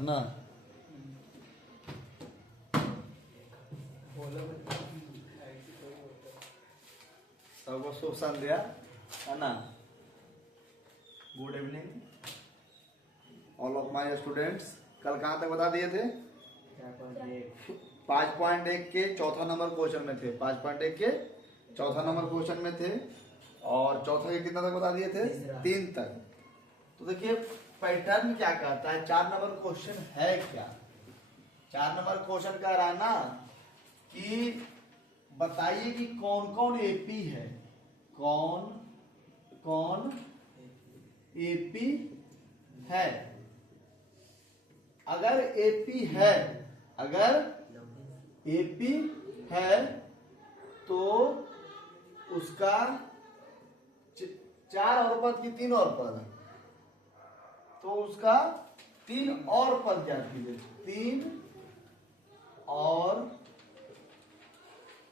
है ना। सबको शुभ संध्या, है ना। Good evening all of my students. कल कहाँ तक बता दिए थे? 5.1 के चौथा नंबर क्वेश्चन में थे। 5.1 के चौथा नंबर क्वेश्चन में थे और चौथा के कितना तक बता दिए थे? 3 तक। तो देखिए पैटर्न क्या कहता है, 4 नंबर क्वेश्चन है क्या? 4 नंबर क्वेश्चन कह रहा है ना कि बताइए कि कौन कौन एपी है, कौन कौन एपी है। अगर एपी है, अगर एपी है तो उसका 4 और पद की 3 और पद, तो उसका 3 और पद ज्ञात कीजिए। 3 और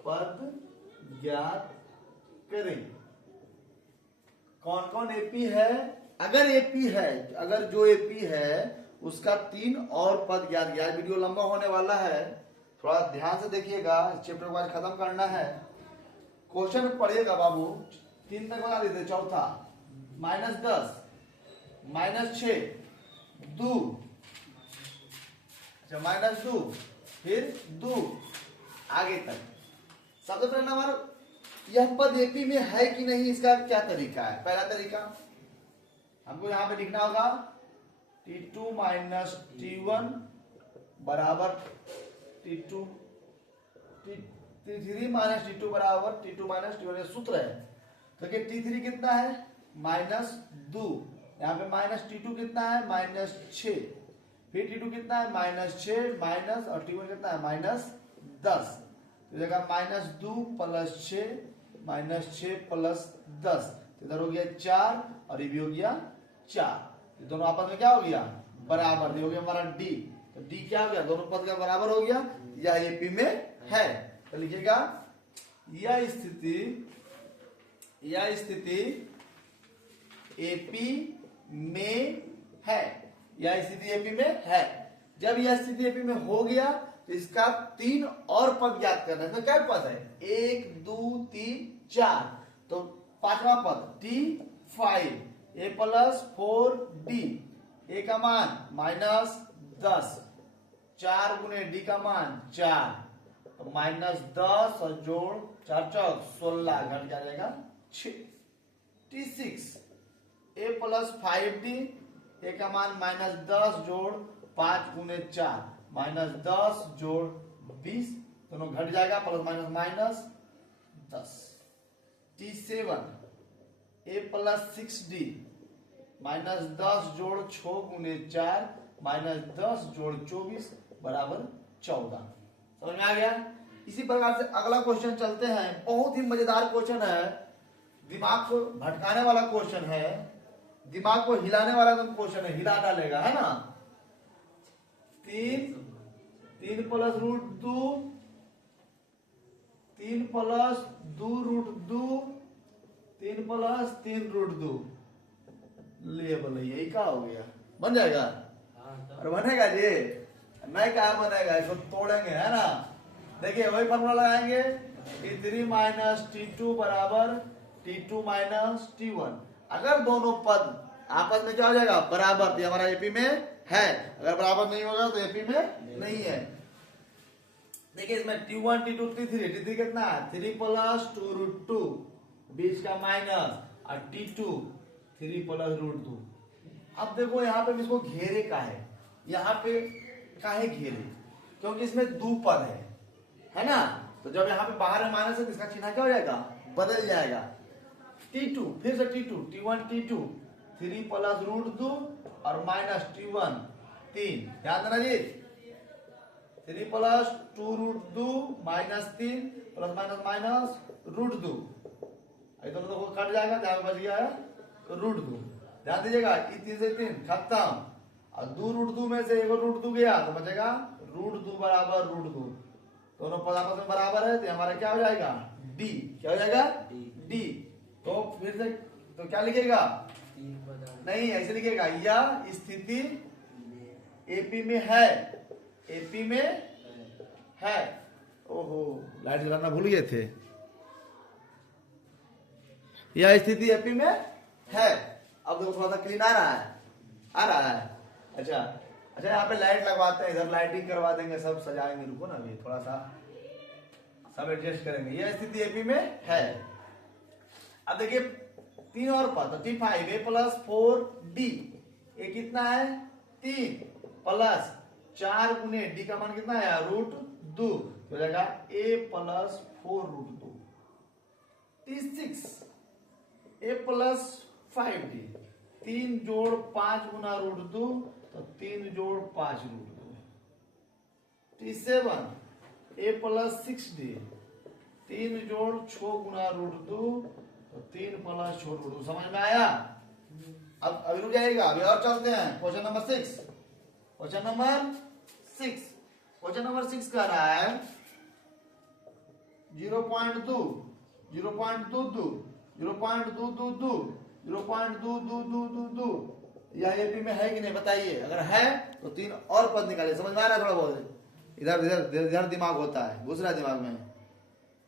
पद ज्ञात करें। कौन कौन एपी है? अगर एपी है, अगर जो एपी है उसका 3 और पद ज्ञात किया। वीडियो लंबा होने वाला है, थोड़ा ध्यान से देखिएगा, चैप्टर को आज खत्म करना है। क्वेश्चन पढ़िएगा बाबू। 3 तक बता देते। चौथा -10 -6 2, अच्छा -2 फिर 2 आगे तक। सबसे पहले नंबर, यह पद एपी में है कि नहीं, इसका क्या तरीका है? पहला तरीका हमको यहां पे लिखना होगा T2 माइनस T1 बराबर T2, T3 माइनस T2 बराबर T2 माइनस T1। ये सूत्र है। तो T3 कितना है? -2। यहाँ पे माइनस T2 कितना है? -6। फिर T2 कितना है? -6 माइनस, और T1 कितना है? -10। तो जगह -2 + 6 -6 + 10, इधर हो गया 4 और ये भी हो गया 4। ये दोनों आपस में क्या हो गया? बराबर। ये हो गया हमारा D। तो D क्या हो गया? दोनों पद का बराबर हो गया। यह एपी में है। तो लिखिएगा यह स्थिति एपी में है। यह स्थिति एपी में है। जब यह स्थिति एपी में हो गया तो इसका 3 और पद ज्ञात करना है। इसमें क्या पद है? 1 2 3 4। तो 5वां पद T5 A + 4D। A का मान -10, 4 गुने D का मान 4, तो -10 और जोड़ 4 चौक 16, घट जाएगा 6। T6 A + 5D। A का मान -10 जोड़ 5 गुने 4, -10 जोड़ 20, दोनों घट जाएगा, +- -10। T7 A + 6D। -10 जोड़ 6 गुने 4, -10 जोड़ 24 बराबर 14। समझ में आ गया? इसी प्रकार से अगला क्वेश्चन चलते हैं। बहुत ही मजेदार क्वेश्चन है, दिमाग को भटकाने वाला क्वेश्चन है, दिमाग को हिलाने वाला क्वेश्चन है, हिला डालेगा, है ना। 3 + √2, 3 + 2√2, 3 + 3√2। ले बोले यही क्या हो गया? बन जाएगा? अरे बनेगा जी, नहीं कहा बनेगा, इसको तोड़ेंगे, है ना। देखिए वही फॉर्मूला लगाएंगे। T3 माइनस T2 बराबर T2 माइनस T1। अगर दोनों पद आपस में क्या हो जाएगा? बराबर, तो हमारा एपी में है। अगर बराबर नहीं होगा तो एपी में नहीं है। देखिए इसमें T1 T2 T3 कितना है? 3 + 2√2, बीच का माइनस, और T2 3 + √2। अब देखो यहाँ पे इसको घेरे का है, यहाँ पे काहे घेरे? क्योंकि इसमें 2 पद है ना। तो जब यहाँ पे बाहर में माइनस है तो इसका चिन्ह क्या हो जाएगा? बदल जाएगा। T2 फिर से T1 T2 3 + √2 और -T1 3। ध्यान देना जी, 3 + 2√2 -3 ± √2। ये दोनों को कट जाएगा, तो बच गया है √2। ध्यान दीजिएगा, 3 से 3 खत्म, और 2√2 में से एक √2 गया तो बचेगा √2 बराबर √2। दोनों पद आपस में बराबर है, तो हमारा क्या हो जाएगा? D। क्या हो जाएगा? D। तो फिर से तो क्या लिखेगा? नहीं, ऐसे लिखेगा, यह स्थिति एपी में है, एपी में है। ओहो, लाइट जलाना भूल गए थे। यह स्थिति एपी में है। अब देखो थोड़ा सा क्लीन आ रहा है, आ रहा है। अच्छा अच्छा, यहाँ पे लाइट लगवाते हैं, इधर लाइटिंग करवा देंगे, सब सजाएंगे। रुको ना, अभी थोड़ा सा सब एडजस्ट करेंगे। यह स्थिति एपी में है। अब देखिए 3 और पद, तो T5 A + 4D, ये कितना है 3 प्लस 4 गुने D का मान कितना है √2, हो जाएगा A + 4√2। T6 A + 5D, 3 जोड़ 5 गुना √2, तो 3 जोड़ 5 √2। T7 A + 6D, 3 जोड़ 6 गुना √2, तो 3 + 6 √2। समझ में आया? अब अभी रुक जाएगा, अभी और चलते हैं। Question number 6, question number 6, question number 6 कह रहा है 0.2, 0.22, 0.222, 0.2222, यह एपी में है कि नहीं बताइए। अगर है तो 3 और पद निकालिए। समझ में आ रहा है? थोड़ा बहुत इधर इधर इधर दिमाग होता है, दूसरा दिमाग में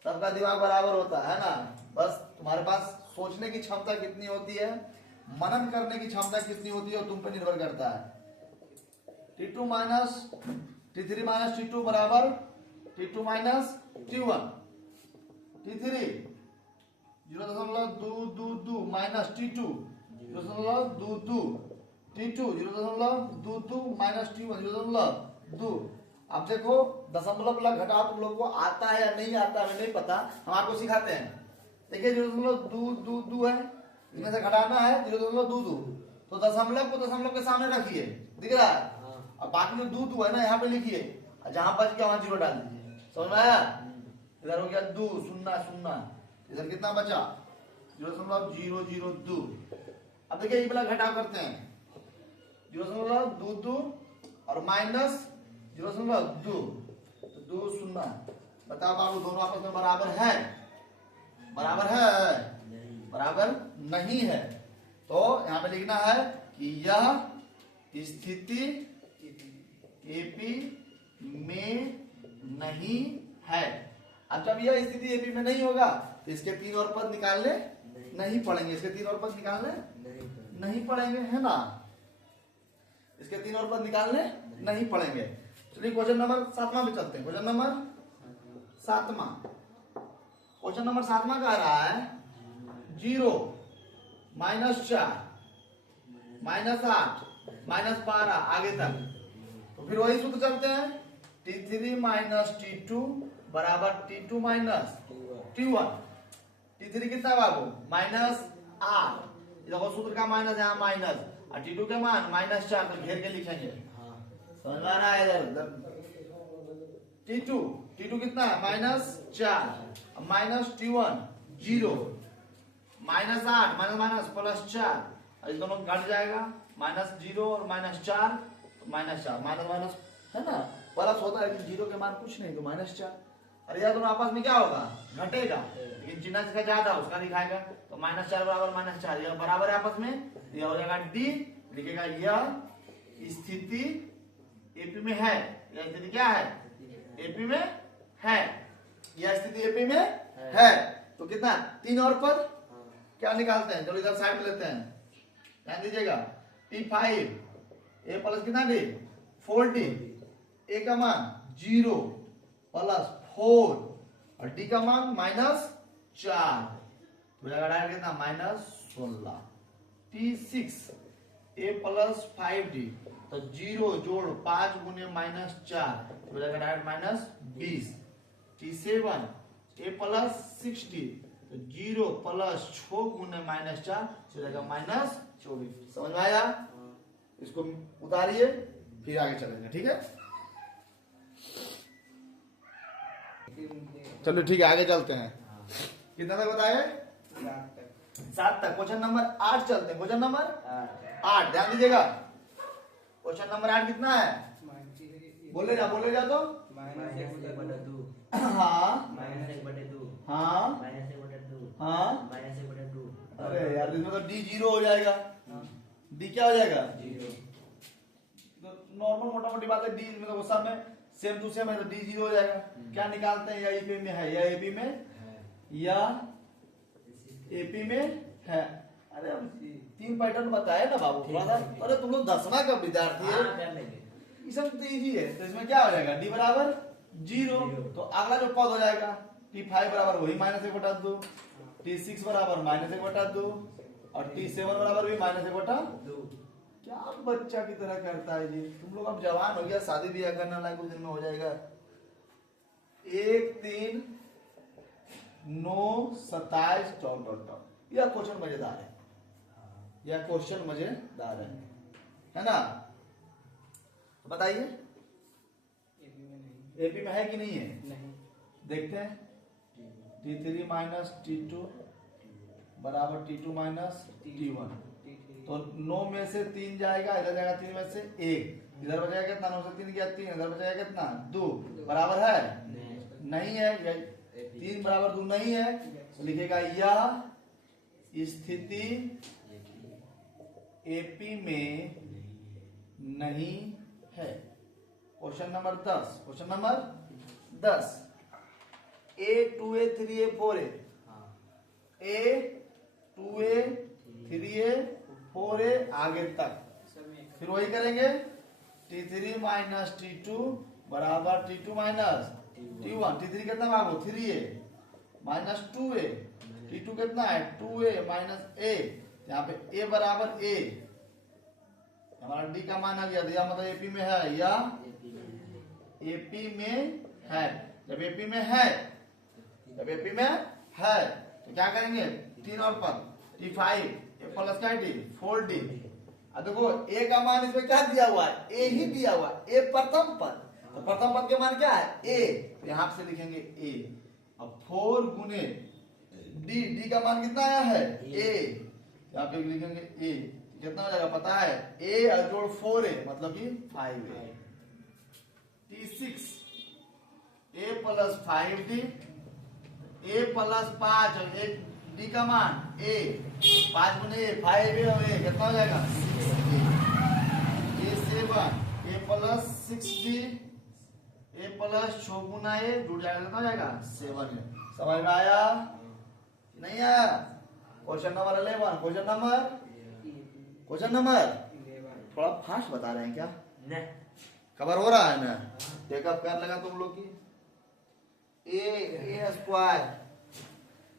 सबका दिमाग बराबर होता है ना। बस तुम्हारे पास सोचने की क्षमता कितनी होती है, मनन करने की क्षमता कितनी होती है, तुम पर निर्भर करता है। T2 minus T3 minus T2 बराबर T2 minus T1। T3 0.222 minus T2 0.22, T2 0.22 minus T1 0.2। अब देखो दशमलव घटाओ, तुम लोग को आता है या नहीं आता है नहीं पता, हम आपको सिखाते हैं। देखिए 0.222 है, इसमें से घटाना है 0.22, तो दशमलव को दशमलव के सामने रखिए, दिख रहा है। अब बाकी जो 2 है ना यहाँ पे लिखिए, जहां बच गया वहां 0 डाल दीजिए। समझ में आया? इधर हो गया 2 0 0, इधर कितना बचा 0.002। अब देखिए ये वाला घटाव करते हैं, 0.22 और माइनस 0.2, तो 2 0। बताओ बाबू, दोनों आपस में बराबर है? बराबर है? बराबर नहीं है। तो यहां पे लिखना है कि यह स्थिति एपी में नहीं है। अब जब यह स्थिति एपी में नहीं होगा तो इसके 3 और पद निकालने नहीं पड़ेंगे। इसके 3 और पद निकालने नहीं पड़ेंगे, है ना। इसके 3 और पद निकालने नहीं पड़ेंगे। चलिए क्वेश्चन नंबर 7वां पे चलते हैं। क्वेश्चन नंबर 7वां, क्वेश्चन नंबर 7वां कह रहा है 0 -4 -8 -12 आगे तक। तो फिर वही सूत्र चलते हैं, T3 माइनस T2 बराबर T2 माइनस T1। T3 कितना बाबू -8, देखो सूत्र का माइनस यहाँ माइनस, और T2 के मान -4, तो घेर के लिखेंगे। समझ में आ रहा है? इधर T2 कितना है -4 माइनस T1 0, -8 माइनस +4, और इस दोनों घट जाएगा, -0 और -4, -4 माइनस है ना, प्लस होता है लेकिन 0 के मान कुछ नहीं, तो -4। अरे यार दोनों आपस में क्या होगा, घटेगा, लेकिन चिन्ह जिसका ज्यादा उसका दिखाएगा। तो -4 बराबर -4, यह बराबर है आपस में, यह हो जाएगा D। लिखेगा यह स्थिति एपी में है। यह स्थिति क्या है? एपी में है। यह स्थिति एपी में है। तो कितना 3 और पद क्या निकालते हैं, चलो इधर साइड में लेते हैं, ध्यान दीजिएगा। T5 A प्लस कितना D 4D, A का मान 0 प्लस 4 और D का मान -4, तो डायरेक्ट कितना -16। T6 A प्लस 5D, तो 0 जोड़ 5 गुने -4, तो direct -20। T7 A plus 6D, तो 0 प्लस 6 गुने -4, तो जाएगा -24। समझ में आया? इसको उतारिए फिर आगे चलेंगे, ठीक है। चलो ठीक है, आगे चलते हैं। कितना तक बताए? 7 तक। क्वेश्चन नंबर 8 चलते हैं। क्वेश्चन नंबर 8 ध्यान दीजिएगा। क्वेश्चन नंबर 8 कितना है? बोले जा तो -1/2, हाँ -1/2, हाँ -1/2, हाँ। -1/2। अरे यार इसमें तो D 0 हो जाएगा। D क्या हो जाएगा? 0। तो नॉर्मल मोटा मोटी बात है, डी मतलब सब में सेम टू सेम है तो डी 0 हो जाएगा। क्या निकालते हैं, या ईपी में है या एपी में या एपी में है। अरे अब 3 पैटर्न बताए ना बाबू, थोड़ा सा, अरे तुम लोग 10वां का विद्यार्थी है, हाँ, कर लेंगे। ये सब तो इजी है। तो इसमें क्या हो जाएगा, डी बराबर 0, तो अगला जो पद हो जाएगा T5 बराबर वही -1/2, T6 बराबर -1/2 और T7 बराबर भी -1/2। क्या बच्चा की तरह करता है जी, तुम लोग अब जवान हो गया, शादी ब्याह करना लायक कुछ दिन में हो जाएगा। 1 3 9 27 डॉट डॉट डॉट। यह क्वेश्चन मजेदार है, यह क्वेश्चन मजेदार है ना। तो बताइए एपी में है कि नहीं है, नहीं। देखते हैं। T3 माइनस T2 बराबर T2 माइनस T1, तो 9 में से 3 जाएगा, इधर जाएगा 3 में से 1, इधर बचेगा कितना, 9 से 3 गया 3, इधर बचेगा कितना 2, बराबर है नहीं है, 3 बराबर 2 नहीं है, तो लिखेगा यह स्थिति एपी में नहीं है। Question number 10, question number 10, A 2A 3A 4A, A 2A 3A 4A आगे तक, फिर वही करेंगे। T3 माइनस T2 बराबर T2 माइनस T1, T3 कितना बाबू 3A माइनस 2A, T2 कितना है 2A माइनस A, यहाँ पे A बराबर A, हमारा D का मान आ गया, दिया मतलब एपी में है या एपी में है। जब एपी में है, जब एपी में है तो क्या करेंगे, 3 और पद T5 ए प्लस क्या डी 4D। अब देखो ए का मान इसमें क्या दिया हुआ है, ए ही दिया हुआ है, ए प्रथम पद, तो प्रथम पद के मान क्या है ए, तो यहां से लिखेंगे ए। अब 4 गुने डी, डी का मान कितना आया है ए, यहाँ पे लिखेंगे ए, कितना हो जाएगा पता है, ए और जोड़ 4A मतलब कि 5A। T6 A plus 5D, A plus 5 और एक D का मान A, 5 गुने 5A और A कितना हो जाएगा 6A। A7 A plus 6D, A plus 6 Guna A जुड़ जाएगा, कितना हो जाएगा 7A। समझ में आया नहीं आया। क्वेश्चन नंबर 11, क्वेश्चन नंबर थोड़ा फास्ट बता रहे हैं क्या, नहीं। खबर हो रहा है ना, टेकअप कर लगा तुम लोग की। ए स्क्वायर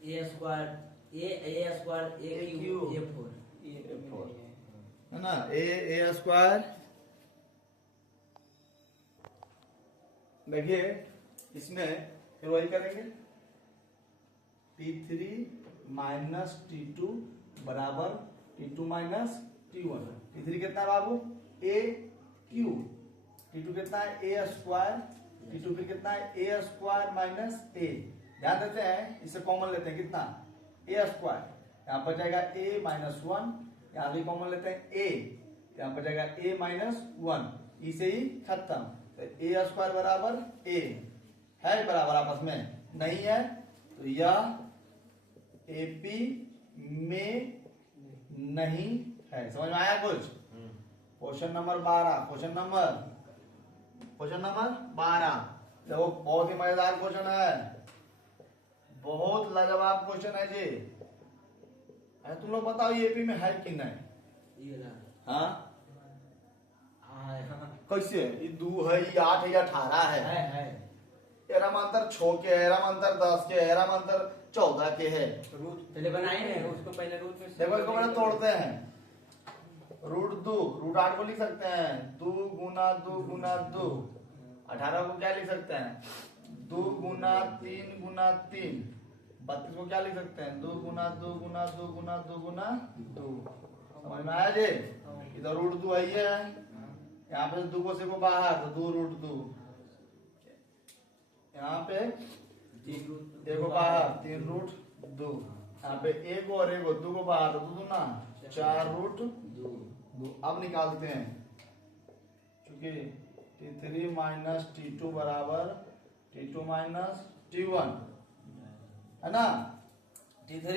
A क्यूब A4 है ना, ए स्क्वायर। देखिए इसमें फिर वही करेंगे, T3 माइनस T2 बराबर T2 माइनस T1। T3 कितना बाबू A क्यूब, T2 कितना है A स्क्वायर, T2 फिर कितना है A स्क्वायर माइनस A। ध्यान देते हैं, इसे कॉमन लेते हैं, कितना A स्क्वायर, यहाँ पर जाएगा A माइनस 1, यहाँ भी कॉमन लेते हैं A, यहाँ पर जाएगा A माइनस 1, इसे ही खत्म। तो A स्क्वायर बराबर A है बराबर आपस में नहीं है, तो यह एपी में नहीं है। समझ में आया कुछ। क्वेश्चन नंबर 12, क्वेश्चन नंबर 12 देखो, बहुत ही मजेदार क्वेश्चन है, बहुत लाजवाब क्वेश्चन है जी। अरे तुम लोग बताओ ये एपी में है कि नहीं, हाँ कैसे, ये 2 है, ये 8 है, ये 18 है, एरम अंतर 6 के है, एरम अंतर 10 के है, एरम अंतर 14 के है। पहले बनाए हैं उसको, पहले रूट में देखो इसको मैंने तोड़ते हैं, रूट 2, रूट 8 को लिख सकते हैं 2 गुना 2 गुना 2, 18 को क्या लिख सकते हैं 2 गुना 3 गुना 3, 32 को क्या लिख सकते हैं 2 गुना 2 गुना 2 गुना 2 गुना 2। समझ में आया जी। इधर रूट 2 है, यहाँ पे 2 को से को बाहर तो 2 रूट 2, यहाँ पे 1 को बाहर 3 रूट 2, यहाँ पे 1 और 1 2 को बाहर 2 दूना 4 रूट 2। अब निकालते हैं, चूंकि T3 माइनस T2 बराबर T2 माइनस T1 है ना, T3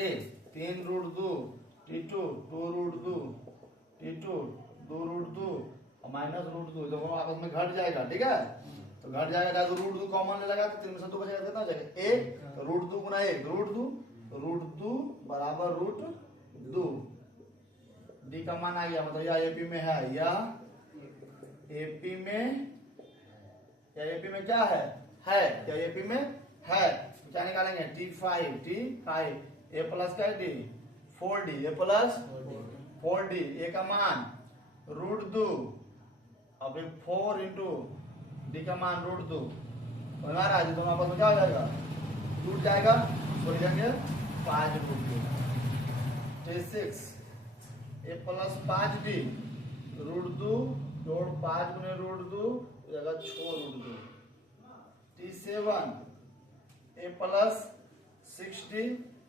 3 root 2, T2 2 root 2, T2 2 root 2, और माइनस रूट 2, दोनों आपस में घट जाएगा, ठीक है। तो घट जाएगा तो रूट 2 कॉमन ले लगा तो 3 में से 2 बचेगा, कितना हो जाएगा 1, तो रूट 2 गुना 1 रूट 2 बराबर रूट 2। डी का मान आ गया, मतलब यह एपी में है, या एपी में, या एपी में क्या है, या एपी में है। क्या निकालेंगे, T5 ए प्लस क्या है डी 4D, ए प्लस 4D, ए का मान रूट 2, अब 4 इंटू डी का मान रूट 2, हमारा आज दोनों आपस में क्या हो जाएगा, टूट जाएगा, तो जाएंगे 5 रूट 2। T6 ए प्लस 5B रूट 2 जोड़ 5 गुने रूट 2 जाएगा 6 रूट 2। T7 ए प्लस 6D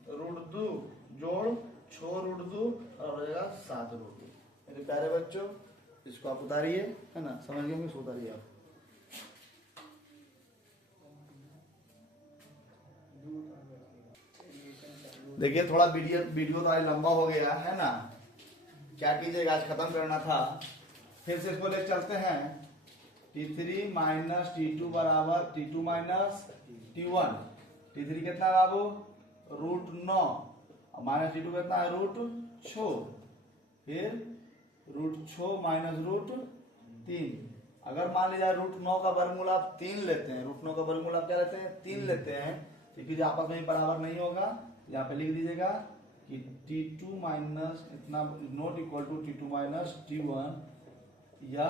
रूट 2 जोड़ 6 रूट 2 और हो जाएगा 7 रूट 2। मेरे प्यारे बच्चों, इसको आप उतारिए, है ना, समझ गए, इसको उतारिए आप। देखिए थोड़ा वीडियो तो आज लंबा हो गया है ना, क्या कीजिएगा, आज खत्म करना था, फिर से इसको ले चलते हैं। T3 माइनस T2 बराबर T2 माइनस T1। T3 कितना बाबू, रूट 9, और माइनस T2 कितना है, रूट 6, फिर रूट 6 माइनस रूट 3। अगर मान लीजिए रूट 9 का वर्गमूल आप 3 लेते हैं, रूट 9 का वर्गमूल आप क्या लेते हैं, 3 लेते हैं, क्योंकि आपस में बराबर नहीं होगा, यहाँ पे लिख दीजिएगा कि T2 माइनस इतना not equal to T2 minus T1, या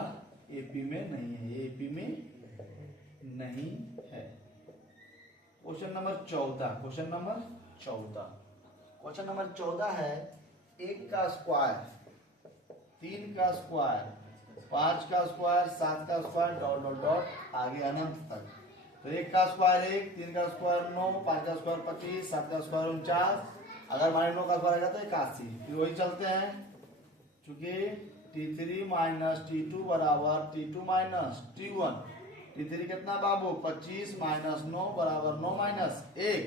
एपी में नहीं है, ये एपी में नहीं है। क्वेश्चन नंबर 14, क्वेश्चन नंबर 14 है 1 का स्क्वायर, 3 का स्क्वायर, 5 का स्क्वायर, 7 का स्क्वायर, डॉट डॉट डॉट आगे अनंत तक। तो 1 का स्क्वायर 1, 3 का स्क्वायर 9, 5 का स्क्वायर 25, 7 का स्क्वायर 49, अगर मान 9 का स्क्वायर आएगा तो 81। फिर वही चलते हैं, चूंकि T3 माइनस T2 बराबर T2 माइनस T1। T3 कितना बाबू, 25 माइनस 9 बराबर 9 माइनस 1,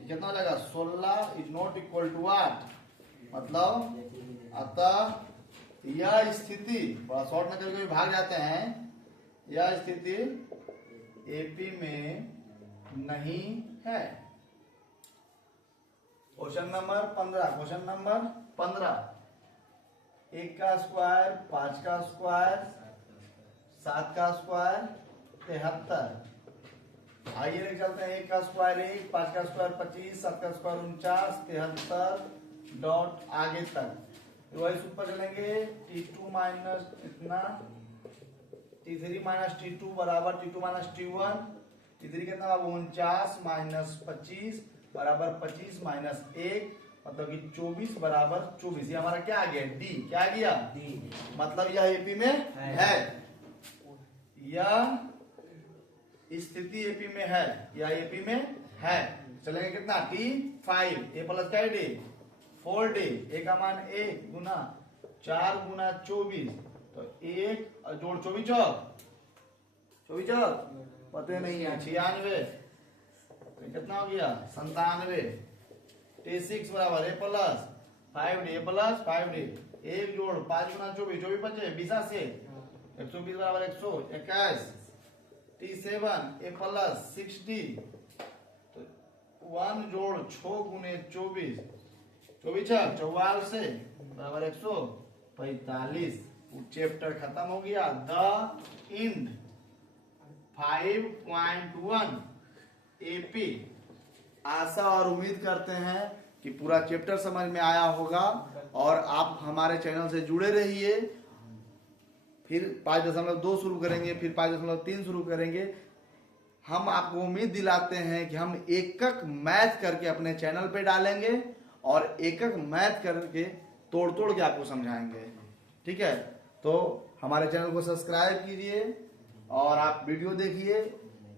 कितना हो जाएगा 16, इज नॉट इक्वल टू 8। मतलब अतः यह स्थिति, बड़ा शॉर्ट में कभी भाग जाते हैं, यह स्थिति एपी में नहीं है। क्वेश्चन नंबर 15 1 का स्क्वायर, 5 का स्क्वायर, 7 का स्क्वायर 73। आइए लेके चलते हैं, 1 का स्क्वायर 1, 5 का स्क्वायर 25, 7 का स्क्वायर 49, 73 डॉट आगे तक। तो वही ऊपर चलेंगे, T2 माइनस इतना, T3 माइनस T2 बराबर T2 माइनस T1। T3 कितना 49 माइनस 25 बराबर 25 माइनस 1, मतलब कि 24 बराबर 24। ये हमारा क्या आ गया, डी, क्या आ गया, डी। मतलब यह एपी में है, यह स्थिति एपी में है, यह एपी में है। चलेंगे कितना, T5 ए प्लस क्या है डी 4D, ए का मान 1 गुना 4 गुना 24, तो 1 और जोड़ 24 पते नहीं है, 96, तो कितना हो गया 97। T6 बराबर ए प्लस 5D, ए प्लस 5D, 1 जोड़ 5 गुना 24, 24 बचे 20 से 120 बराबर 121। T7 ए प्लस 6D, तो 1 जोड़ 6 गुने 24, 44 से बराबर 145। चैप्टर खत्म हो गया। The end 5.1 AP. आशा और उम्मीद करते हैं कि पूरा चैप्टर समझ में आया होगा और आप हमारे चैनल से जुड़े रहिए। फिर 5.2 शुरू करेंगे, फिर 5.3 शुरू करेंगे। हम आपको उम्मीद दिलाते हैं कि हम एक मैथ करके अपने चैनल पे डालेंगे और एक मैथ करके तोड़ तोड़ के आपको समझाएंगे। ठीक है, तो हमारे चैनल को सब्सक्राइब कीजिए और आप वीडियो देखिए।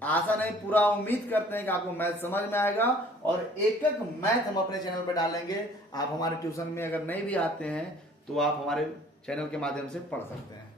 आशा नहीं, पूरा उम्मीद करते हैं कि आपको मैथ समझ में आएगा और एक मैथ हम अपने चैनल पे डालेंगे। आप हमारे ट्यूशन में अगर नहीं भी आते हैं तो आप हमारे चैनल के माध्यम से पढ़ सकते हैं।